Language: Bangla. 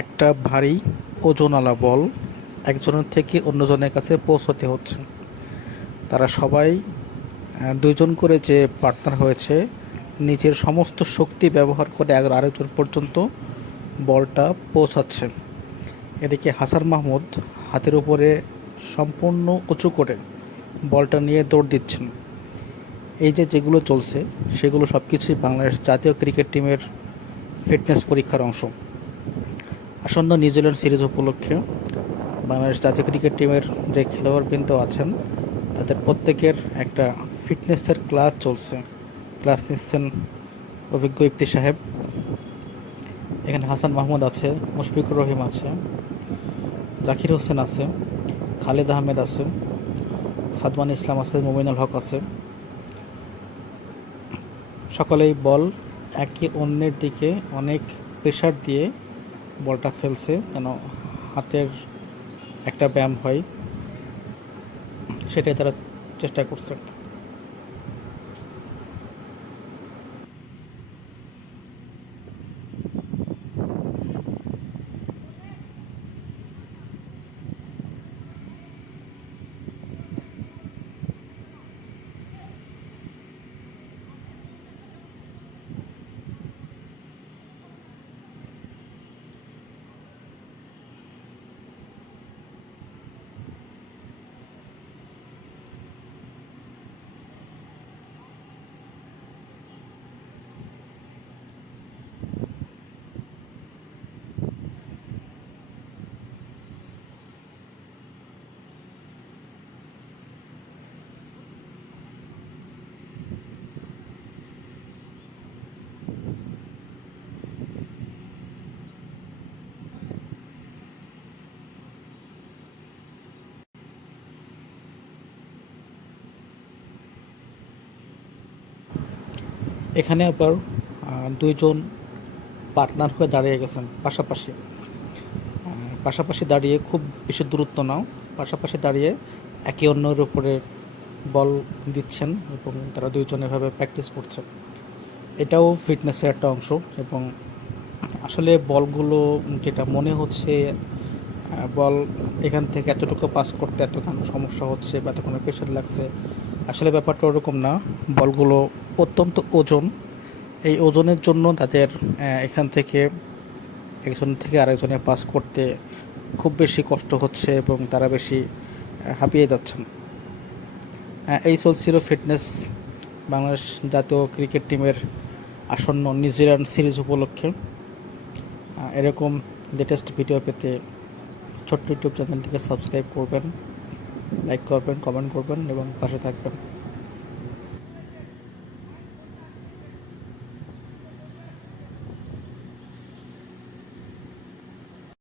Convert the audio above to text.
একটা ভারী ওজনওয়ালা বল একজনের থেকে অন্যজনের কাছে পৌঁছতে হচ্ছে। তারা সবাই দুইজন করে যে পার্টনার হয়েছে নিজের সমস্ত শক্তি ব্যবহার করে আরেকজন পর্যন্ত বলটা পৌঁছাচ্ছে। এদিকে হাসান মাহমুদ হাতের উপরে সম্পূর্ণ উঁচু করে বলটা নিয়ে দৌড় দিচ্ছেন। এই যেগুলো চলছে সেগুলো সব কিছুই বাংলাদেশ জাতীয় ক্রিকেট টিমের ফিটনেস পরীক্ষার অংশ। আসন্ন নিউজিল্যান্ড সিরিজ উপলক্ষে বাংলাদেশ জাতীয় ক্রিকেট টিমের যে খেলোয়াড়বৃন্দ আছেন তাদের প্রত্যেকের একটা ফিটনেসের ক্লাস চলছে। ক্লাস নিচ্ছেন অভিজ্ঞ ইফতি সাহেব, এখানে হাসান মাহমুদ আছে, মুশফিকুর রহিম আছে, জাকির হোসেন আছে, খালিদ আহমেদ আছে, সাদমান ইসলাম আছে, মুমিনুল হক আছে। সকলেই বল একে অন্যের দিকে অনেক প্রেশার দিয়ে বলটা ফেলছে যেন হাতের একটা ব্যায়াম হয়, সেটাই তারা চেষ্টা করছে। এখানে আবার দুইজন পার্টনার হয়ে দাঁড়িয়ে গেছেন পাশাপাশি। পাশাপাশি দাঁড়িয়ে খুব বেশি দূরত্ব নাও, পাশাপাশি দাঁড়িয়ে একে অন্যের উপরে বল দিচ্ছেন এবং তারা দুইজন এভাবে প্র্যাকটিস করছেন। এটাও ফিটনেসের একটা অংশ। এবং আসলে বলগুলো যেটা মনে হচ্ছে বল এখান থেকে এতটুকু পাস করতে এতক্ষণ সমস্যা হচ্ছে বা এতক্ষণ প্রেশার লাগছে, আসলে ব্যাপারটা ওরকম না। বলগুলো অত্যন্ত ওজন, এই ওজনের জন্য তাদের এখান থেকে একজন থেকে আরেকজনে পাস করতে খুব বেশি কষ্ট হচ্ছে এবং তারা বেশি হাঁপিয়ে যাচ্ছেন। এই চলছিল ফিটনেস বাংলাদেশ জাতীয় ক্রিকেট টিমের আসন্ন নিউজিল্যান্ড সিরিজ উপলক্ষে। এরকম লেটেস্ট ভিডিও পেতে ছোট্ট ইউটিউব চ্যানেলটিকে সাবস্ক্রাইব করবেন, লাইক করবেন, কমেন্ট করবেন এবং পাশে থাকবেন।